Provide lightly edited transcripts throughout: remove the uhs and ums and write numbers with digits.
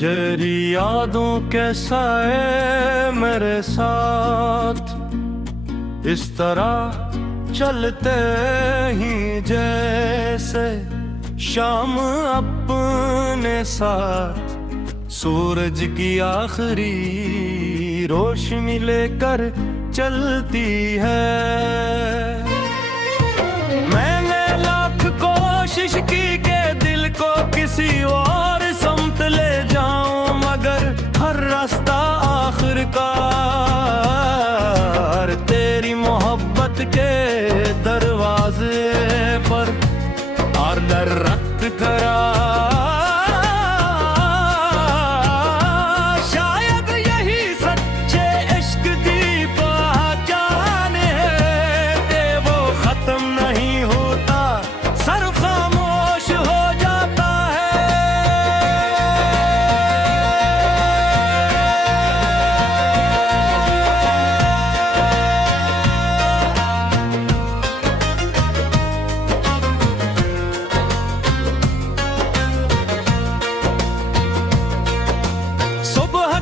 तेरी यादों के साए मेरे साथ इस तरह चलते ही जैसे शाम अपने साथ सूरज की आखिरी रोशनी लेकर चलती है। मैंने लाख कोशिश की कि दिल को किसी और समत ले जाऊं, मगर हर रास्ता आखिरकार तेरी मोहब्बत के दरवाजे पर और दर रख करा। शायद यही सच्चे इश्क की पहचान है कि वो खत्म नहीं होता, सर खामोश हो जाता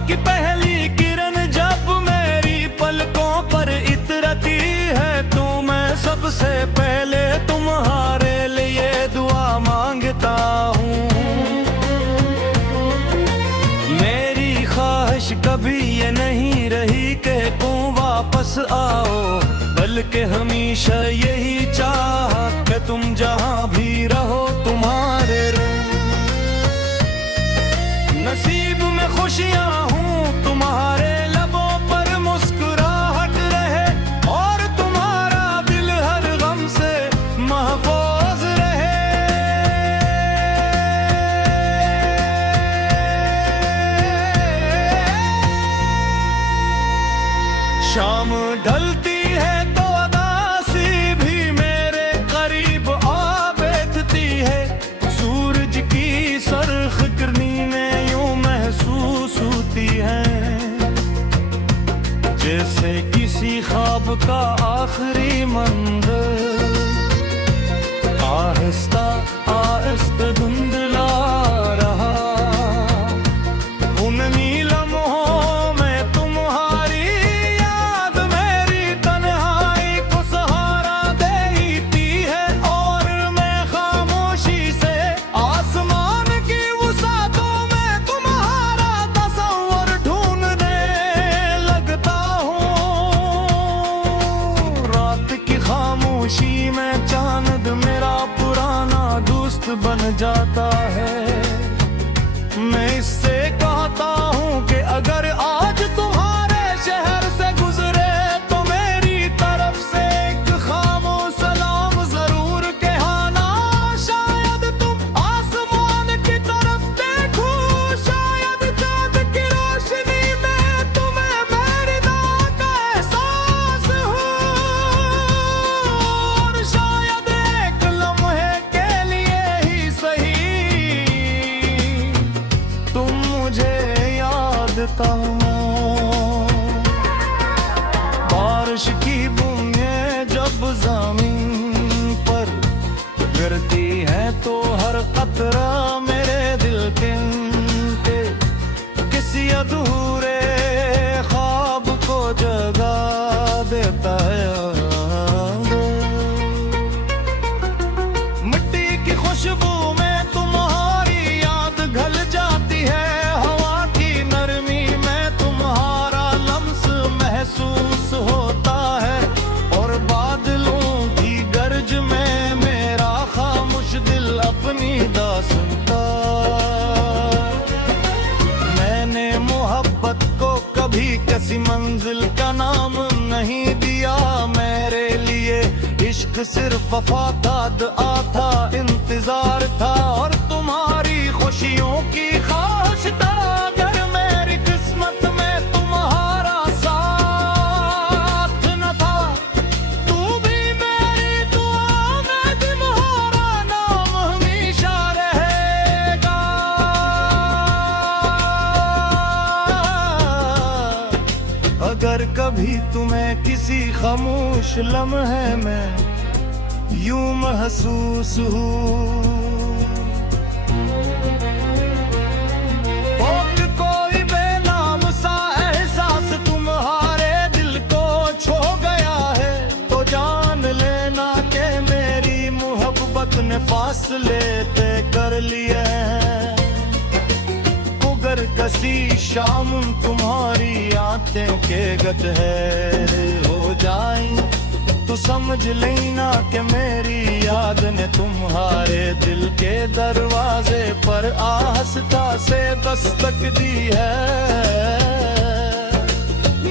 की पहली किरण जब मेरी पलकों पर इतरती है तो मैं सबसे पहले तुम्हारे लिए दुआ मांगता हूँ। मेरी ख्वाहिश कभी ये नहीं रही कि तुम वापस आओ, बल्कि हमेशा यही चाहा कि तुम जहाँ भी रहो तुम्हारे नसीब में खुशियाँ हूँ, तुम्हारे लबों पर मुस्कुराहट रहे और तुम्हारा दिल हर गम से महफूज रहे। शाम ढलती है तो अदासी भी मेरे करीब आ बैठती है, सूरज की सरख किरणें यूं महसूस होती हैं जैसे किसी ख्वाब का आखिरी मंज़र आहिस्ता आहिस्ता धुंधला रहा। उन नीलमों में तुम्हारी याद मेरी तन्हाई को सहारा देती है और मैं खामोशी से आसमान की वसातों में तुम्हारा तस्वीर ढूंढने लगता हूँ। रात की खामोशी में चांद मेरा पुराना दोस्त बन जाता है। मैं इससे कहता हूँ कि अगर आज तुम्हारे शहर से गुजरे तो मेरी तरफ से एक खामोश सलाम जरूर कहना। शायद तुम आसमान की तरफ देखो, शायद चांद की रोशनी में तुम्हें मेरी दुआ का एहसास हो, और शायद एक लम्हे के लिए ही सही तुम मुझे याद ताओ। बारिश की बूंदें जब ज़मीन पर गिरती है तो हर कतरा मेरे दिल के किसी अधूरे ख्वाब को जगा देता है। मिट्टी की खुशबू में तुम्हारी याद घल जाती है, हवा की नरमी में तुम्हारा लम्स महसूस होता है और बादलों की गर्ज में मेरा खामोश दिल अपनी दास्तां। मैंने मोहब्बत को कभी किसी मंजिल का नाम नहीं दिया, मेरे लिए इश्क सिर्फ वफा का दुआ था, इंतजार था और तुम्हारी खुशियों की ख्वाहिश था। अगर मेरी किस्मत में तुम्हारा साथ न था तू भी मेरी दुआ में तुम्हारा नाम हमेशा रहेगा। अगर कभी तुम्हें किसी खामोश लम्हे में यूं महसूस हो ने फासले तय कर लिए हैं। अगर कसी शाम तुम्हारी आंखें के गत है हो जाए तो समझ लेना कि मेरी याद ने तुम्हारे दिल के दरवाजे पर आस्था से दस्तक दी है।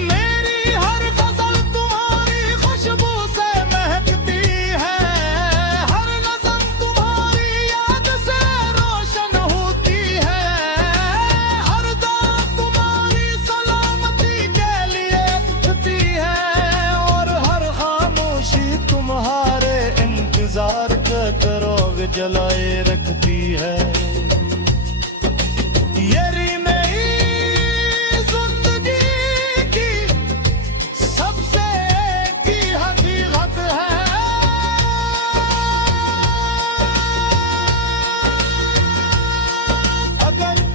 मेरी हर गजल तुम्हारी खुशबू से महकती है, हर नज़म तुम्हारी याद से रोशन होती है, हर दात तुम्हारी सलामती के लिए उठती है, और हर खामोशी तुम्हारे इंतजार का तरोग जलाए रखती है।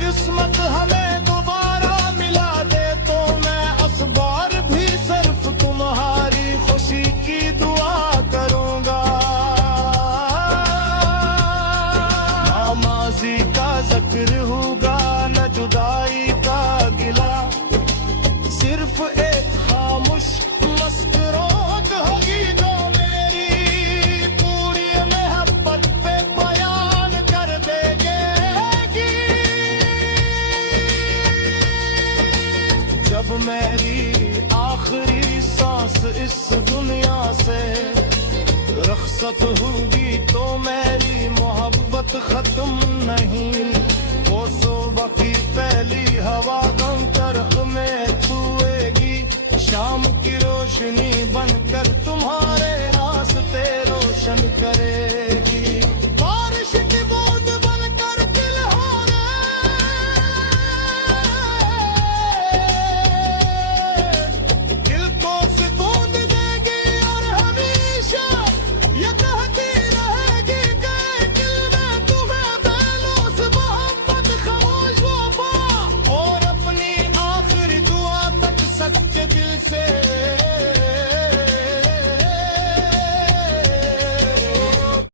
किस्मत हमें दोबारा मिला दे तो मैं असबार भी सिर्फ तुम्हारी खुशी की दुआ करूंगा। ना माजी का जिक्र होगा न जुदाई का गिला, सिर्फ एक खामोश मस्कुराहट होगी जो मेरी पूरी मोहब्बत पे बयान कर देगी। जब मेरी आखिरी सांस इस दुनिया से रुखसत होगी तो मेरी मोहब्बत खत्म नहीं, वो सुबह की पहली हवा गम तरफ में छुएगी, शाम की रोशनी बनकर तुम्हारे रास्ते रोशन करे।